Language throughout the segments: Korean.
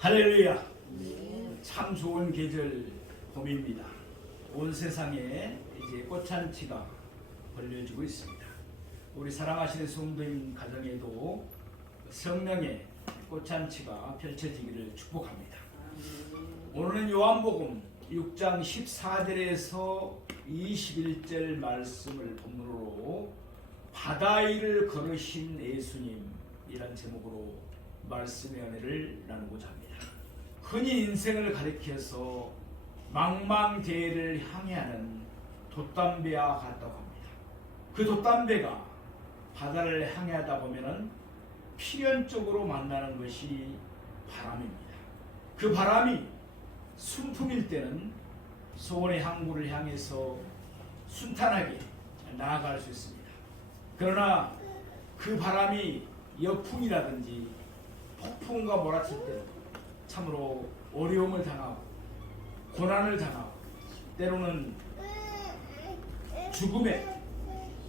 할렐루야. 참 좋은 계절 봄입니다. 온 세상에 이제 꽃잔치가 벌려지고 있습니다. 우리 사랑하시는 성도님 가정에도 성령의 꽃잔치가 펼쳐지기를 축복합니다. 오늘은 요한복음 6장 14절에서 21절 말씀을 본문으로 바다 위를 걸으신 예수님이란 제목으로 말씀의 은혜를 나누고자 합니다. 흔히 인생을 가리켜서 망망대해를 향해하는 돛담배와 같다고 합니다. 그 돛담배가 바다를 향해하다 보면은 필연적으로 만나는 것이 바람입니다. 그 바람이 순풍일 때는 소원의 항구를 향해서 순탄하게 나아갈 수 있습니다. 그러나 그 바람이 역풍이라든지 폭풍과 몰아칠 때는 참으로 어려움을 당하고 고난을 당하고 때로는 죽음의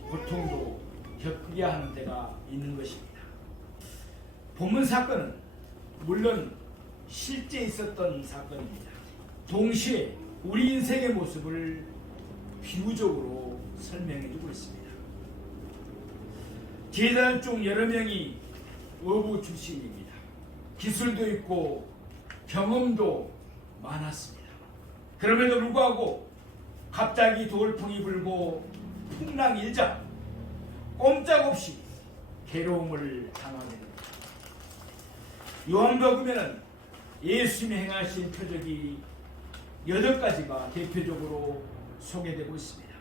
고통도 겪게 하는 때가 있는 것입니다. 본문 사건은 물론 실제 있었던 사건입니다. 동시에 우리 인생의 모습을 비유적으로 설명해주고 있습니다. 제자들 중 여러 명이 어부 출신입니다. 기술도 있고 경험도 많았습니다. 그럼에도 불구하고 갑자기 돌풍이 불고 풍랑이 일자 꼼짝없이 괴로움을 당하게 됩니다. 요한복음에는 예수님이 행하신 표적이 8가지가 대표적으로 소개되고 있습니다.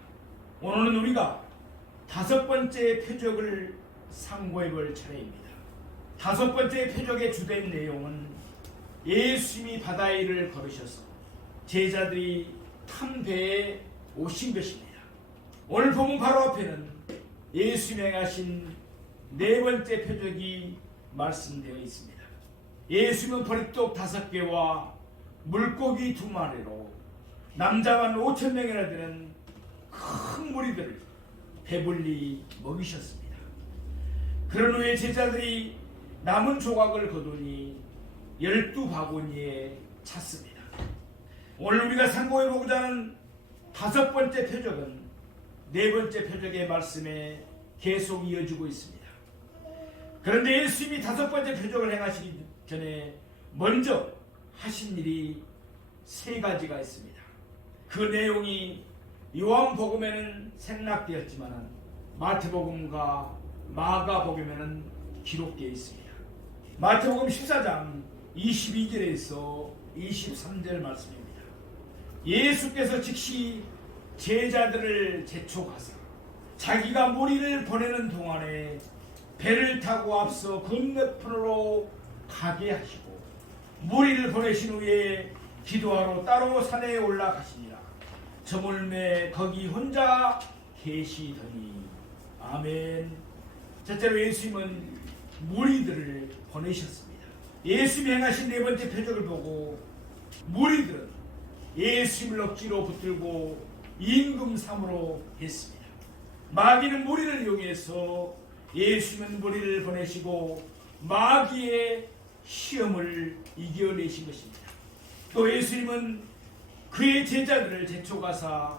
오늘은 우리가 5번째 표적을 상고해 볼 차례입니다. 5번째 표적의 주된 내용은 예수님이 바다 위를 걸으셔서 제자들이 탄 배에 오신 것입니다. 오늘 본문 바로 앞에는 예수님이 행하신 4번째 표적이 말씀되어 있습니다. 예수님은 보리떡 5개와 물고기 2마리로 남자만 5,000명이나 되는 큰 무리들을 배불리 먹이셨습니다. 그런 후에 제자들이 남은 조각을 거두니 12바구니에 찼습니다. 오늘 우리가 상고해보고자 하는 5번째 표적은 4번째 표적의 말씀에 계속 이어지고 있습니다. 그런데 예수님이 5번째 표적을 행하시기 전에 먼저 하신 일이 3가지가 있습니다. 그 내용이 요한복음에는 생략되었지만 마태복음과 마가복음에는 기록되어 있습니다. 마태복음 14장 22절에서 23절 말씀입니다. 예수께서 즉시 제자들을 재촉하사 자기가 무리를 보내는 동안에 배를 타고 앞서 건너편으로 가게 하시고 무리를 보내신 후에 기도하러 따로 산에 올라가시니라. 저물매 거기 혼자 계시더니. 아멘. 첫째로 예수님은 무리들을 보내셨습니다. 예수님이 행하신 4번째 표적을 보고 무리들은 예수님을 억지로 붙들고 임금 삼으로 했습니다. 마귀는 무리를 이용해서 예수님은 무리를 보내시고 마귀의 시험을 이겨내신 것입니다. 또 예수님은 그의 제자들을 재촉하사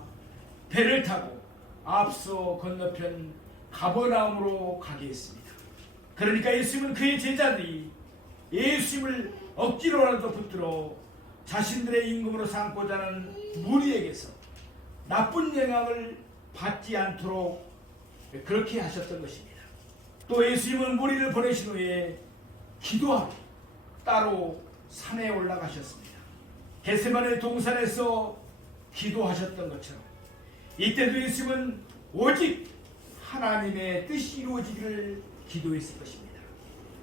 배를 타고 앞서 건너편 가버나움으로 가게 했습니다. 그러니까 예수님은 그의 제자들이 예수님을 억지로라도 붙들어 자신들의 임금으로 삼고자 하는 무리에게서 나쁜 영향을 받지 않도록 그렇게 하셨던 것입니다. 또 예수님은 무리를 보내신 후에 기도하러 따로 산에 올라가셨습니다. 겟세마네 동산에서 기도하셨던 것처럼 이때도 예수님은 오직 하나님의 뜻이 이루어지기를 기도했을 것입니다.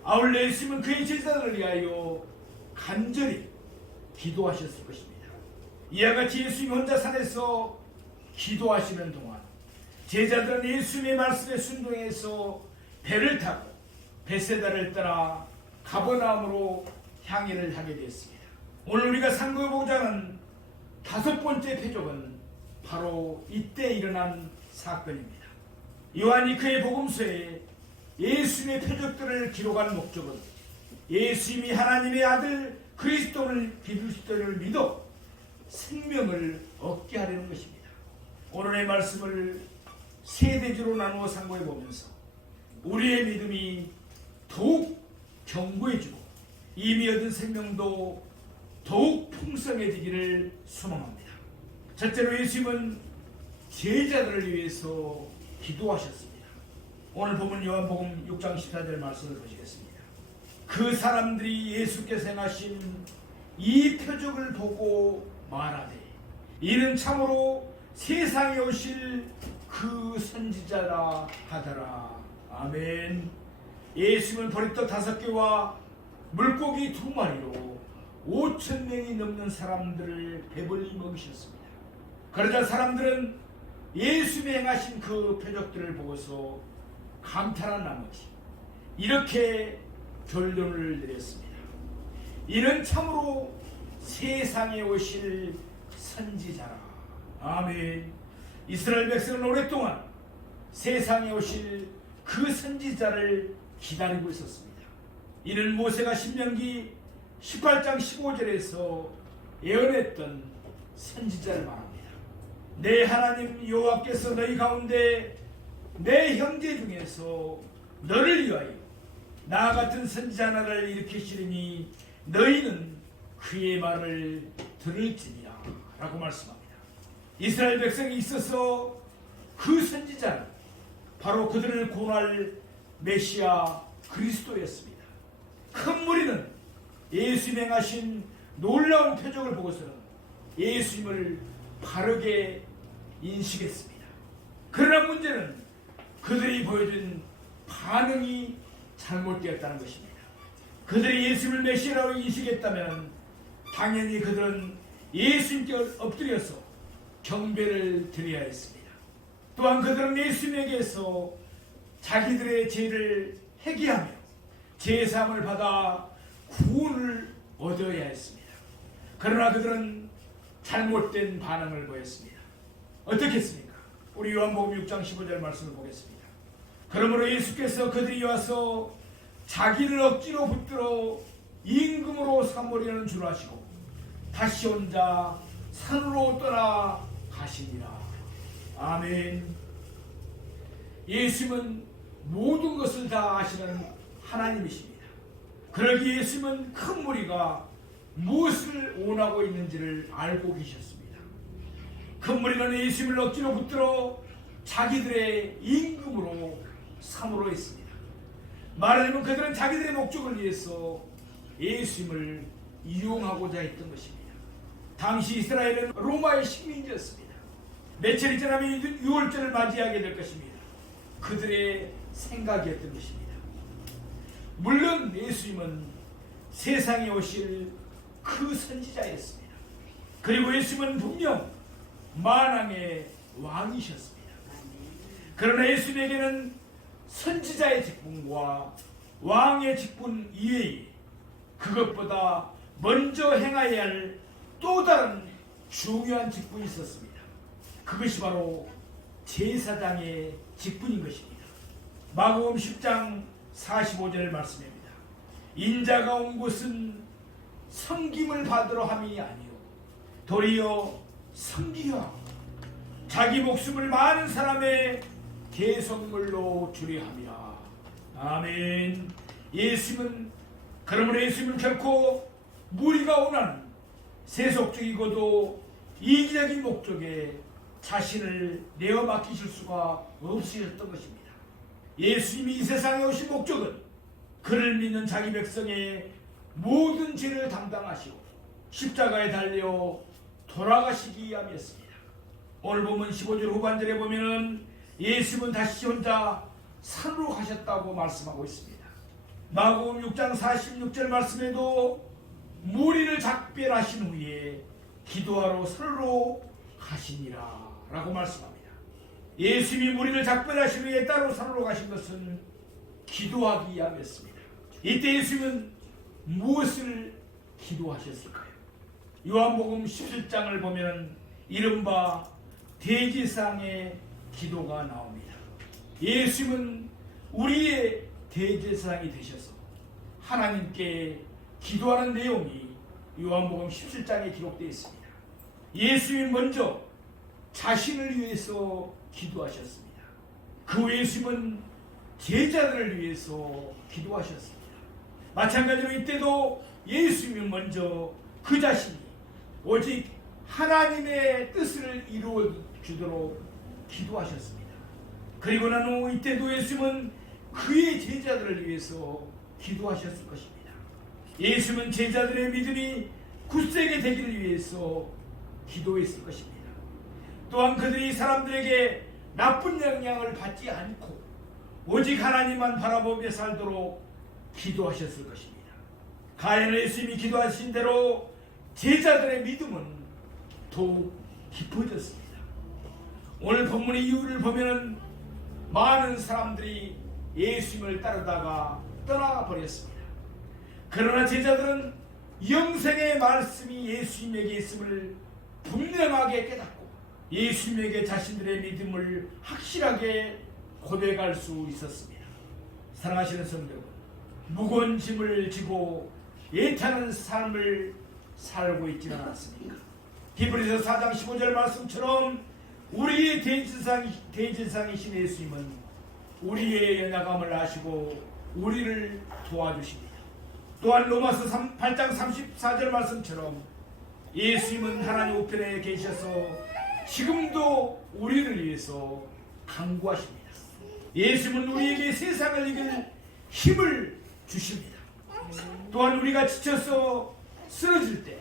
아울러 예수님은 그의 제자들을 위하여 간절히 기도하셨을 것입니다. 이와 같이 예수님이 혼자 산에서 기도하시는 동안 제자들은 예수님의 말씀에 순종해서 배를 타고 베세다를 떠나 가버나움으로 향해를 하게 되었습니다. 오늘 우리가 상고해보고자 하는 5번째 표적은 바로 이때 일어난 사건입니다. 요한이 그의 복음서에 예수님의 표적들을 기록한 목적은 예수님이 하나님의 아들 그리스도를 믿어 생명을 얻게 하려는 것입니다. 오늘의 말씀을 세 대주로 나누어 상고해 보면서 우리의 믿음이 더욱 견고해지고 이미 얻은 생명도 더욱 풍성해지기를 소망합니다. 첫째로 예수님은 제자들을 위해서 기도하셨습니다. 오늘 보면 요한복음 6장 14절 말씀을 보시겠습니다. 그 사람들이 예수께서 행하신 이 표적을 보고 말하되 이는 참으로 세상에 오실 그 선지자라 하더라. 아멘. 예수님은 보리떡 5개와 물고기 2마리로 5,000명이 넘는 사람들을 배불리 먹이셨습니다. 그러자 사람들은 예수님이 행하신 그 표적들을 보고서 감탄한 나머지 이렇게 결론을 내렸습니다. 이는 참으로 세상에 오실 선지자라. 아멘. 이스라엘 백성은 오랫동안 세상에 오실 그 선지자를 기다리고 있었습니다. 이는 모세가 신명기 18장 15절에서 예언했던 선지자를 말합니다. 내 하나님 여호와께서 너희 가운데 내 형제 중에서 너를 위하여 나 같은 선지자 하나를 일으키시리니 너희는 그의 말을 들을지니라 라고 말씀합니다. 이스라엘 백성이 있어서 그 선지자는 바로 그들을 구원할 메시아 그리스도였습니다. 큰 무리는 예수님이 행하신 놀라운 표적을 보고서는 예수님을 바르게 인식했습니다. 그러나 문제는 그들이 보여준 반응이 잘못되었다는 것입니다. 그들이 예수님을 메시아라고 인식했다면 당연히 그들은 예수님께 엎드려서 경배를 드려야 했습니다. 또한 그들은 예수님에게서 자기들의 죄를 회개하며 제사함을 받아 구원을 얻어야 했습니다. 그러나 그들은 잘못된 반응을 보였습니다. 어떻게 했습니까? 우리 요한복음 6장 15절 말씀을 보겠습니다. 그러므로 예수께서 그들이 와서 자기를 억지로 붙들어 임금으로 삼으려는 줄 아시고 다시 혼자 산으로 떠나 가시니라. 아멘. 예수님은 모든 것을 다 아시는 하나님이십니다. 그러기에 예수님은 큰 무리가 무엇을 원하고 있는지를 알고 계셨습니다. 큰 무리는 예수님을 억지로 붙들어 자기들의 임금으로 삼으로 했습니다. 말하자면 그들은 자기들의 목적을 위해서 예수님을 이용하고자 했던 것입니다. 당시 이스라엘은 로마의 식민지였습니다. 며칠이 지나면 유월절을 맞이하게 될 것입니다. 그들의 생각이었던 것입니다. 물론 예수님은 세상에 오실 그 선지자였습니다. 그리고 예수님은 분명 만왕의 왕이셨습니다. 그러나 예수님에게는 선지자의 직분과 왕의 직분 이외에 그것보다 먼저 행해야 할 또 다른 중요한 직분이 있었습니다. 그것이 바로 제사장의 직분인 것입니다. 마가복음 10장 45절 말씀입니다. 인자가 온 곳은 섬김을 받으러 함이 아니요 도리어 섬기려 하고 자기 목숨을 많은 사람의 대속물로 주려 함이라. 아멘. 그러므로 예수님은 결코 무리가 원하는 세속적이고도 이기적인 목적에 자신을 내어 맡기실 수가 없으셨던 것입니다. 예수님이 이 세상에 오신 목적은 그를 믿는 자기 백성의 모든 죄를 담당하시고 십자가에 달려 돌아가시기 위함이었습니다. 오늘 보면 15절 후반절에 보면은 예수님은 다시 혼자 산으로 가셨다고 말씀하고 있습니다. 마가복음 6장 46절 말씀에도 무리를 작별하신 후에 기도하러 산으로 가시니라 라고 말씀합니다. 예수님이 무리를 작별하신 후에 따로 산으로 가신 것은 기도하기 위함이었습니다. 이때 예수님은 무엇을 기도하셨을까요? 요한복음 17장을 보면 이른바 대제사장의 기도가 나옵니다. 예수님은 우리의 대제사장이 되셔서 하나님께 기도하는 내용이 요한복음 17장에 기록되어 있습니다. 예수님이 먼저 자신을 위해서 기도하셨습니다. 그 예수님은 제자들을 위해서 기도하셨습니다. 마찬가지로 이때도 예수님이 먼저 그 자신이 오직 하나님의 뜻을 이루어 주도록 기도하셨습니다. 그리고 난 후 이때도 예수님은 그의 제자들을 위해서 기도하셨을 것입니다. 예수님은 제자들의 믿음이 굳세게 되기를 위해서 기도했을 것입니다. 또한 그들이 사람들에게 나쁜 영향을 받지 않고 오직 하나님만 바라보며 살도록 기도하셨을 것입니다. 가연 예수님이 기도하신 대로 제자들의 믿음은 더욱 깊어졌습니다. 오늘 본문의 이유를 보면 많은 사람들이 예수님을 따르다가 떠나버렸습니다. 그러나 제자들은 영생의 말씀이 예수님에게 있음을 분명하게 깨닫고 예수님에게 자신들의 믿음을 확실하게 고백할 수 있었습니다. 사랑하시는 성도 여러분, 무거운 짐을 지고 애타는 삶을 살고 있지는 않습니까? 히브리서 4장 15절 말씀처럼 우리의 대제사장이신 예수님은 우리의 연약함을 아시고 우리를 도와주십니다. 또한 로마서 8장 34절 말씀처럼 예수님은 하나님 우편에 계셔서 지금도 우리를 위해서 간구하십니다. 예수님은 우리에게 세상을 이길 힘을 주십니다. 또한 우리가 지쳐서 쓰러질 때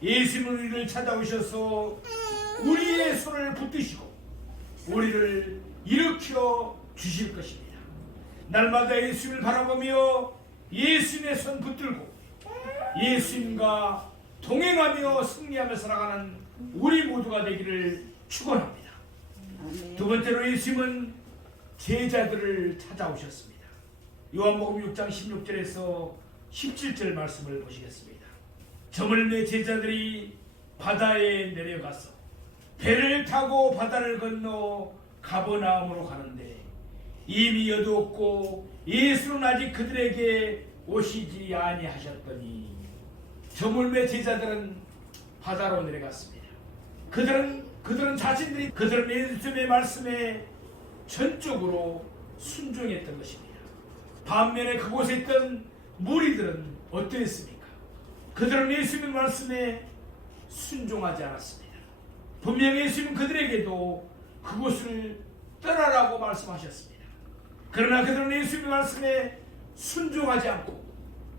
예수님은 우리를 찾아오셔서 우리의 손을 붙드시고 우리를 일으켜 주실 것입니다. 날마다 예수님을 바라보며 예수님의 손 붙들고 예수님과 동행하며 승리하며 살아가는 우리 모두가 되기를 축원합니다. 두 번째로 예수님은 제자들을 찾아오셨습니다. 요한복음 6장 16절에서 17절 말씀을 보시겠습니다. 저물매 제자들이 바다에 내려가서 배를 타고 바다를 건너 가버나움으로 가는데 이미 어두웠고 예수는 아직 그들에게 오시지 아니하셨더니 저물매 제자들은 바다로 내려갔습니다. 그들은 자신들이 예수님의 말씀에 전적으로 순종했던 것입니다. 반면에 그곳에 있던 무리들은 어떠했습니까? 그들은 예수님의 말씀에 순종하지 않았습니다. 분명히 예수님은 그들에게도 그곳을 떠나라고 말씀하셨습니다. 그러나 그들은 예수님의 말씀에 순종하지 않고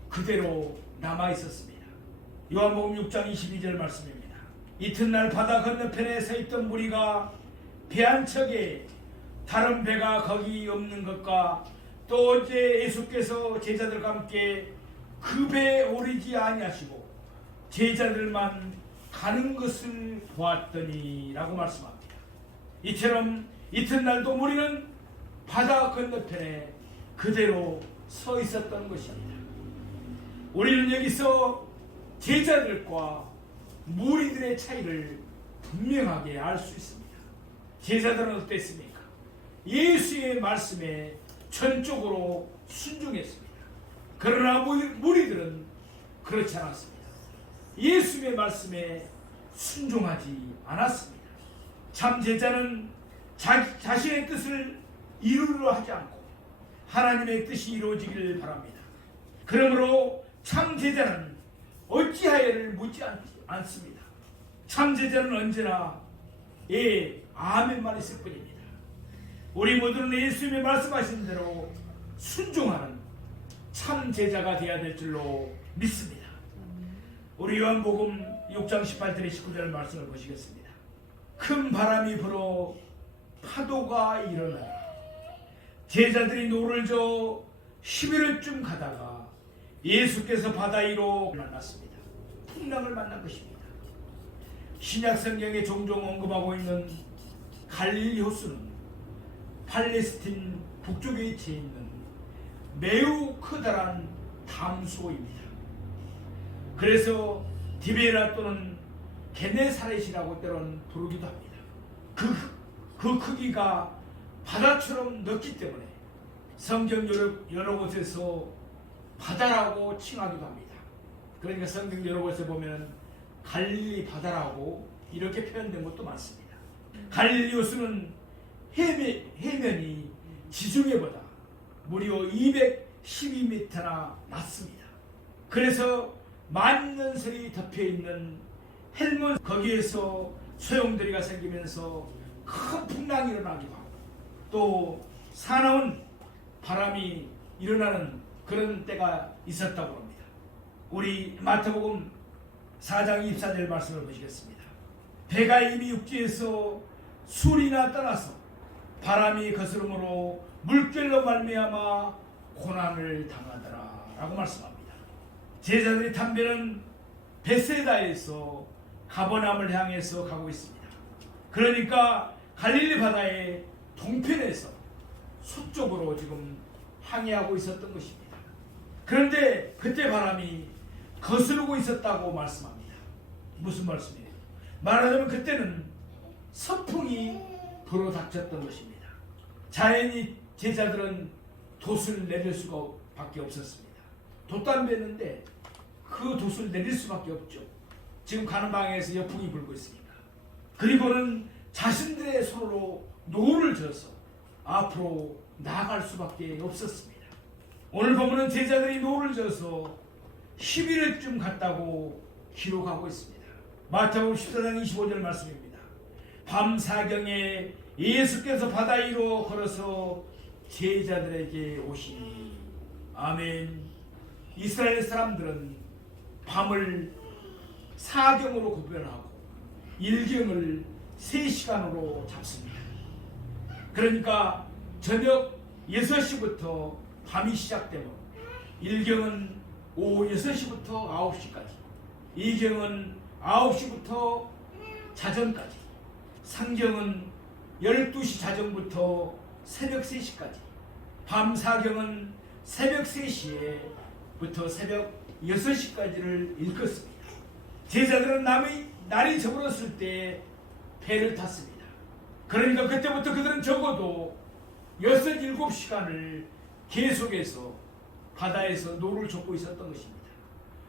그대로 남아있었습니다. 요한복음 6장 22절 말씀입니다. 이튿날 바다 건너편에 서 있던 무리가 배 한 척에 다른 배가 거기 없는 것과 또 어제 예수께서 제자들과 함께 그 배에 오르지 아니하시고 제자들만 가는 것을 보았더니 라고 말씀합니다. 이처럼 이튿날도 무리는 바다 건너편에 그대로 서 있었던 것입니다. 우리는 여기서 제자들과 무리들의 차이를 분명하게 알 수 있습니다. 제자들은 어땠습니까? 예수의 말씀에 전적으로 순종했습니다. 그러나 무리들은 그렇지 않았습니다. 예수의 말씀에 순종하지 않았습니다. 참 제자는 자신의 뜻을 이루려 하지 않고 하나님의 뜻이 이루어지기를 바랍니다. 그러므로 참 제자는 어찌하여를 묻지 않습니다. 참 제자는 언제나 예, 아멘만 있을 뿐입니다. 우리 모두는 예수님이 말씀하신 대로 순종하는 참 제자가 되어야 될 줄로 믿습니다. 우리 요한복음 6장 18절에 19절 말씀을 보시겠습니다. 큰 바람이 불어 파도가 일어나라. 제자들이 노를 저 11회쯤 가다가 예수께서 바다 위로 만났습니다. 풍랑을 만난 것입니다. 신약 성경에 종종 언급하고 있는 갈릴리 호수는 팔레스틴 북쪽에 위치해 있는 매우 커다란 담수호입니다. 그래서 디베라 또는 게네사렛이라고 때론 부르기도 합니다. 그 크기가 바다처럼 넓기 때문에 성경 여러 곳에서 바다라고 칭하기도 합니다. 그러니까 성경 여러 곳에 보면 갈릴리 바다라고 이렇게 표현된 것도 많습니다. 갈릴리 호수는 해면이 지중해보다 무려 212m나 낮습니다. 그래서 만년설이 덮여있는 헬몬 거기에서 소용돌이가 생기면서 큰 풍랑이 일어나기도 하고 또 사나운 바람이 일어나는 그런 때가 있었다고 합니다. 우리 마태복음 4장 24절 말씀을 보시겠습니다. 배가 이미 육지에서 술이나 떠나서 바람이 거스름으로 물결로 말미암아 고난을 당하더라 라고 말씀합니다. 제자들이 탄 배는 베세다에서 가버나움을 향해서 가고 있습니다. 그러니까 갈릴리 바다의 동편에서 서쪽으로 지금 항해하고 있었던 것입니다. 그런데 그때 바람이 거스르고 있었다고 말씀합니다. 무슨 말씀이에요? 말하자면 그때는 서풍이 불어닥쳤던 것입니다. 자연히 제자들은 돛을 내릴 수가 밖에 없었습니다. 돛담배였는데 그 돛을 내릴 수밖에 없죠. 지금 가는 방향에서 역풍이 불고 있으니까. 그리고는 자신들의 손으로 노를 져서 앞으로 나아갈 수밖에 없었습니다. 오늘 보면은 제자들이 노를 져서 11회쯤 갔다고 기록하고 있습니다. 마태복음 14장 25절 말씀입니다. 밤사경에 예수께서 바다 위로 걸어서 제자들에게 오시니. 아멘. 이스라엘 사람들은 밤을 사경으로 구별하고 일경을 3시간으로 잡습니다. 그러니까 저녁 6시부터 밤이 시작되면 일경은 오후 6시부터 9시까지, 이경은 9시부터 자정까지, 상경은 12시 자정부터 새벽 3시까지, 밤 사경은 새벽 3시부터 새벽 6시까지를 읽었습니다. 제자들은 날이 저물었을 때 배를 탔습니다. 그러니까 그때부터 그들은 적어도 6-7시간을 계속해서 바다에서 노를 젓고 있었던 것입니다.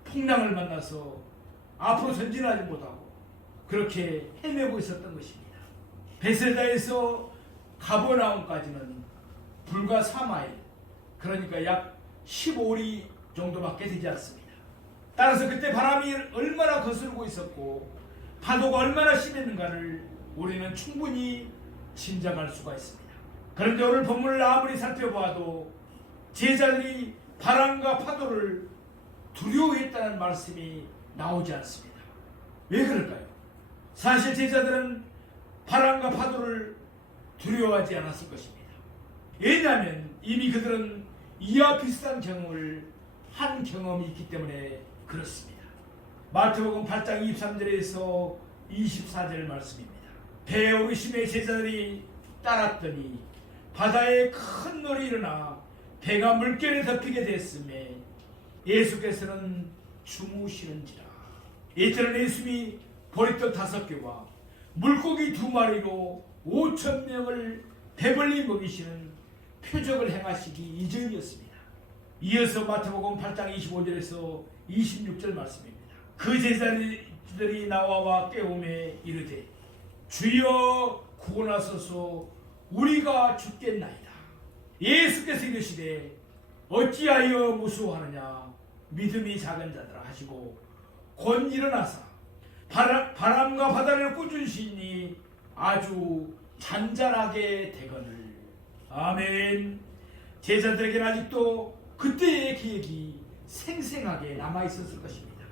풍랑을 만나서 앞으로 전진하지 못하고 그렇게 헤매고 있었던 것입니다. 베세다에서 가버나움까지는 불과 4마일, 그러니까 약 15리 정도밖에 되지 않습니다. 따라서 그때 바람이 얼마나 거스르고 있었고 파도가 얼마나 심했는가를 우리는 충분히 짐작할 수가 있습니다. 그런데 오늘 본문을 아무리 살펴봐도 제자들이 바람과 파도를 두려워했다는 말씀이 나오지 않습니다. 왜 그럴까요? 사실 제자들은 바람과 파도를 두려워하지 않았을 것입니다. 왜냐하면 이미 그들은 이와 비슷한 경험을 한 경험이 있기 때문에 그렇습니다. 마태복음 8장 23절에서 24절 말씀입니다. 배에 오르심에 제자들이 따랐더니 바다에 큰 놀이 일어나 배가 물결에 덮이게 됐음에 예수께서는 주무시는지라. 이때는 예수님이 보리떡 5개와 물고기 2마리로 5,000명을 배불리 먹이시는 표적을 행하시기 이전이었습니다. 이어서 마태복음 8장 25절에서 26절 말씀입니다. 그 제자들이 나와 깨우매 이르되 주여 구원하소서 우리가 죽겠나이다. 예수께서 이르시되 어찌하여 무서워하느냐 믿음이 작은 자들아 하시고 곧 일어나사 바람과 바다를 꾸짖으시니 아주 잔잔하게 되거늘. 아멘. 제자들에게는 아직도 그때의 기억이 생생하게 남아있었을 것입니다.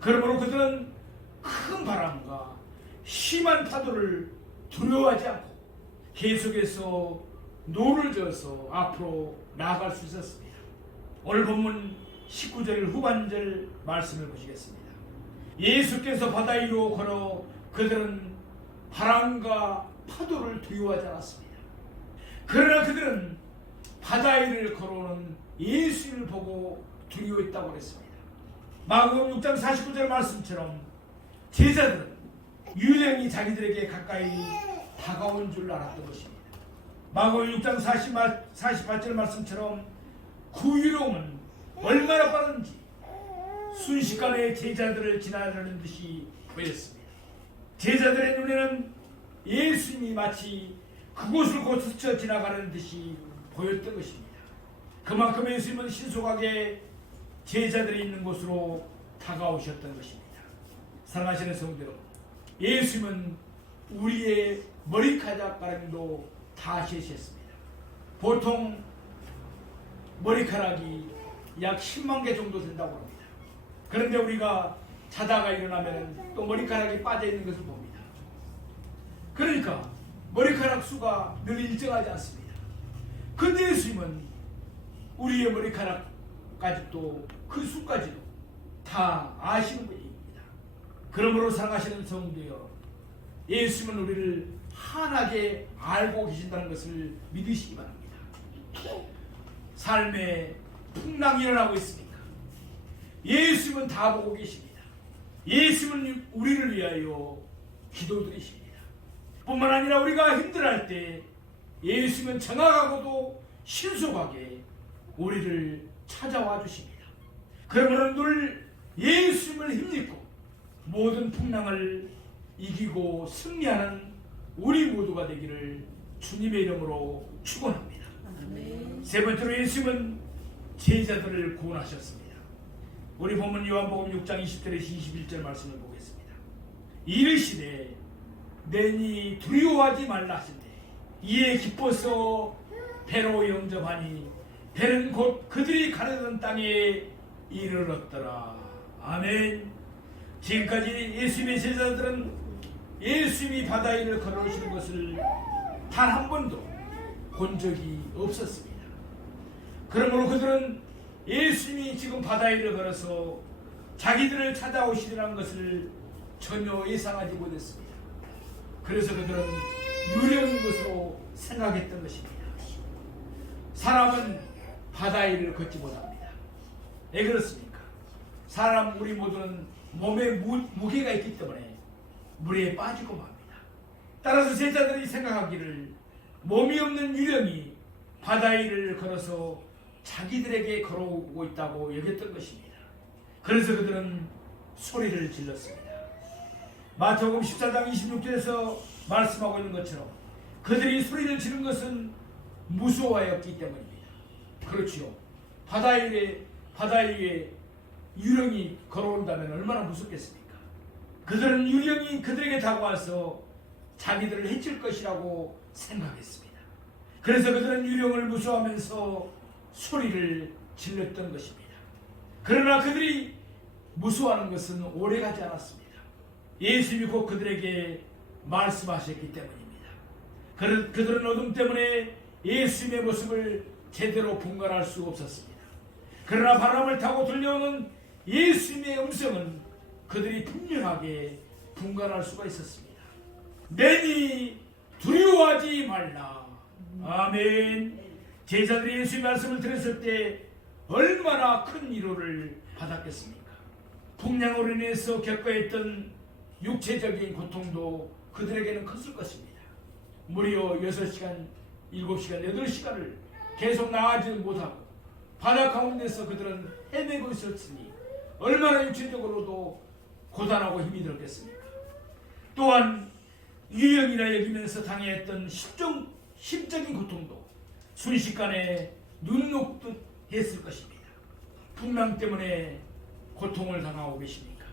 그러므로 그들은 큰 바람과 심한 파도를 두려워하지 않고 계속해서 노를 저어서 앞으로 나아갈 수 있었습니다. 오늘 본문 19절 후반절 말씀을 보시겠습니다. 예수께서 바다 위로 걸어 그들은 바람과 파도를 두려워하지 않았습니다. 그러나 그들은 바다 위를 걸어오는 예수를 보고 두려워했다고 했습니다. 마가복음 6장 49절 말씀처럼 제자들은 유령이 자기들에게 가까이 다가온 줄 알았던 것입니다. 마가복음 6장 48절 말씀처럼 그 유령은 얼마나 빠른지 순식간에 제자들을 지나가는 듯이 보였습니다. 제자들의 눈에는 예수님이 마치 그곳을 거스쳐 지나가는 듯이 보였던 것입니다. 그만큼 예수님은 신속하게 제자들이 있는 곳으로 다가오셨던 것입니다. 사랑하시는 성도 여러분, 예수님은 우리의 머리카락가랑이도 다 세셨습니다. 보통 머리카락이 약 10만 개 정도 된다고 합니다. 그런데 우리가 자다가 일어나면 또 머리카락이 빠져 있는 것을 봅니다. 그러니까 머리카락 수가 늘 일정하지 않습니다. 근데 예수님은 우리의 머리카락까지도 그 수까지도 다 아시는 분입니다. 그러므로 사랑하시는 성도 여러분, 예수님은 우리를 환하게 알고 계신다는 것을 믿으시기 바랍니다. 삶에 풍랑이 일어나고 있습니까? 예수님은 다 보고 계십니다. 예수님은 우리를 위하여 기도드리십니다. 뿐만 아니라 우리가 힘들어할 때 예수님은 정확하고도 신속하게 우리를 찾아와 주십니다. 그러므로 늘 예수님을 힘입고 모든 풍랑을 이기고 승리하는 우리 모두가 되기를 주님의 이름으로 축원합니다. 세 번째로 예수님은 제자들을 구원하셨습니다. 우리 본문 요한복음 6장 20절에서 21절 말씀을 보겠습니다. 이르시되 내니 두려워하지 말라 하신대 이에 기뻐서 배로 영접하니 배는 곧 그들이 가려던 땅에 이르렀더라. 아멘. 지금까지 예수님의 제자들은 예수님이 바다 위를 걸어오시는 것을 단 한 번도 본 적이 없었습니다. 그러므로 그들은 예수님이 지금 바다 위를 걸어서 자기들을 찾아오시리라는 것을 전혀 예상하지 못했습니다. 그래서 그들은 유령인 것으로 생각했던 것입니다. 사람은 바다 위를 걷지 못합니다. 왜 그렇습니까? 사람 우리 모두는 몸에 무게가 있기 때문에 물에 빠지고 맙니다. 따라서 제자들이 생각하기를 몸이 없는 유령이 바다 위를 걸어서 자기들에게 걸어오고 있다고 여겼던 것입니다. 그래서 그들은 소리를 질렀습니다. 마태복음 14장 26절에서 말씀하고 있는 것처럼 그들이 소리를 지른 것은 무서워하였기 때문입니다. 그렇지요. 바다 위에 유령이 걸어온다면 얼마나 무섭겠습니까? 그들은 유령이 그들에게 다가와서 자기들을 해칠 것이라고 생각했습니다. 그래서 그들은 유령을 무서워하면서 소리를 질렀던 것입니다. 그러나 그들이 무서워하는 것은 오래가지 않았습니다. 예수님이 곧 그들에게 말씀하셨기 때문입니다. 그들은 어둠 때문에 예수님의 모습을 제대로 분간할 수 없었습니다. 그러나 바람을 타고 들려오는 예수님의 음성은 그들이 분명하게 분간할 수가 있었습니다. 내니 두려워하지 말라. 아멘. 제자들이 예수의 말씀을 들었을 때 얼마나 큰 위로를 받았겠습니까? 풍랑으로 인해서 겪어야 했던 육체적인 고통도 그들에게는 컸을 것입니다. 무려 6시간, 7시간, 8시간을 계속 나가지는 못하고 바다 가운데서 그들은 헤매고 있었으니 얼마나 육체적으로도 고단하고 힘이 들었겠습니까? 또한 유형이라 여기면서 당해했던 심적인 고통도 순식간에 눈 녹듯 했을 것입니다. 풍랑 때문에 고통을 당하고 계십니까?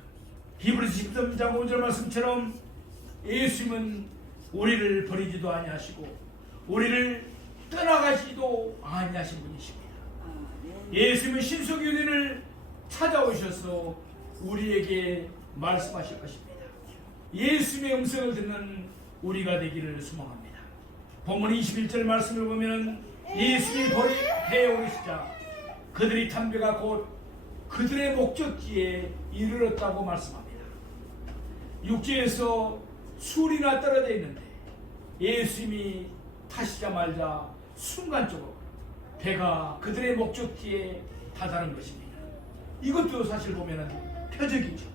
히브리서 13장 5절 말씀처럼 예수님은 우리를 버리지도 아니하시고 우리를 떠나가시지도 아니하신 분이십니다. 예수님은 신속히 우리를 찾아오셔서 우리에게 말씀하실 것입니다. 예수님의 음성을 듣는 우리가 되기를 소망합니다. 본문 21절 말씀을 보면 예수님이 배에 오르시자 그들이 탄 배가 곧 그들의 목적지에 이르렀다고 말씀합니다. 육지에서 술이나 떨어져 있는데 예수님이 타시자마자 순간적으로 배가 그들의 목적지에 다다른 것입니다. 이것도 사실 보면 표적이죠.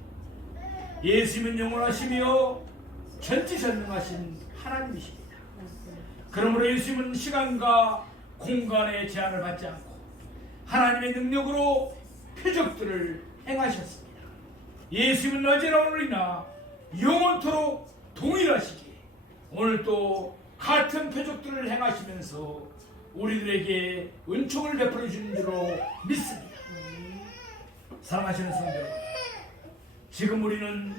예수님은 영원하시며 전지전능하신 하나님이십니다. 그러므로 예수님은 시간과 공간의 제한을 받지 않고 하나님의 능력으로 표적들을 행하셨습니다. 예수님은 어제나 오늘이나 영원토록 동일하시기에 오늘 또 같은 표적들을 행하시면서 우리들에게 은총을 베풀어 주는 줄로 믿습니다. 사랑하시는 성도 여러분, 지금 우리는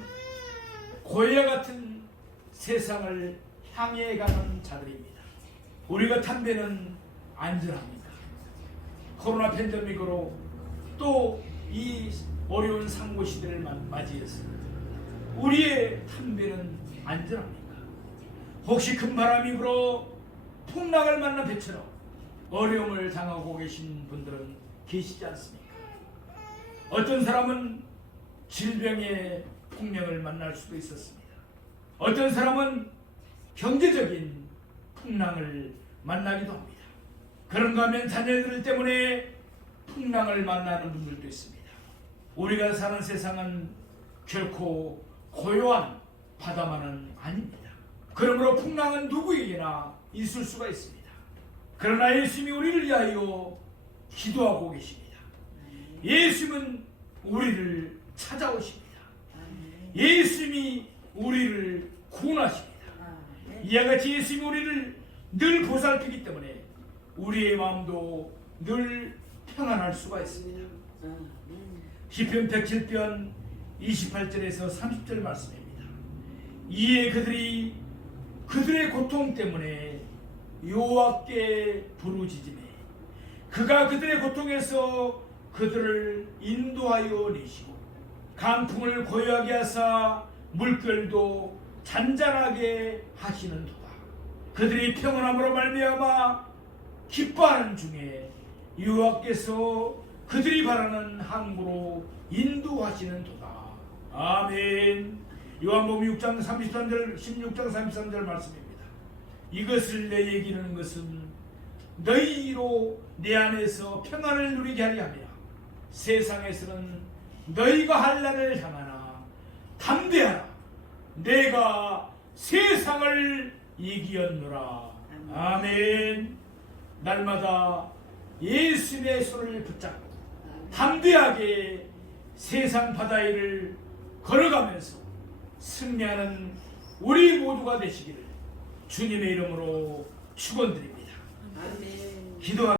고해와 같은 세상을 향해 가는 자들입니다. 우리가 탄 배는 안전합니까? 코로나 팬데믹으로 또 이 어려운 상고 시대를 맞이해서 우리의 탄 배는 안전합니까? 혹시 큰 바람이 불어 풍랑을 만난 배처럼 어려움을 당하고 계신 분들은 계시지 않습니까? 어떤 사람은 질병의 풍령을 만날 수도 있었습니다. 어떤 사람은 경제적인 풍랑을 만나기도 합니다. 그런가 하면 자녀들 때문에 풍랑을 만나는 분들도 있습니다. 우리가 사는 세상은 결코 고요한 바다만은 아닙니다. 그러므로 풍랑은 누구에게나 있을 수가 있습니다. 그러나 예수님이 우리를 위하여 기도하고 계십니다. 예수님은 우리를 찾아오십니다. 예수님이 우리를 구원하십니다. 이와 같이 예수님이 우리를 늘 보살피기 때문에 우리의 마음도 늘 평안할 수가 있습니다. 시편 107편 28절에서 30절 말씀입니다. 이에 그들이 그들의 고통 때문에 여호와께 부르짖으매 그가 그들의 고통에서 그들을 인도하여 내시고 강풍을 고요하게 하사 물결도 잔잔하게 하시는도다. 그들이 평안함으로 말미암아 기뻐하는 중에 여호와께서 그들이 바라는 항구로 인도하시는도다. 아멘. 요한복음 6장 33절 16장 33절 말씀입니다. 이것을 내게 이르는 것은 너희로 내 안에서 평안을 누리게 하려 하며 세상에서는 너희가 할 날을 향하나 담대하라. 내가 세상을 이기었노라. 아멘. 날마다 예수님의 손을 붙잡고 담대하게 세상 바다 위를 걸어가면서 승리하는 우리 모두가 되시기를 주님의 이름으로 축원드립니다. 아멘. 기도하겠습니다.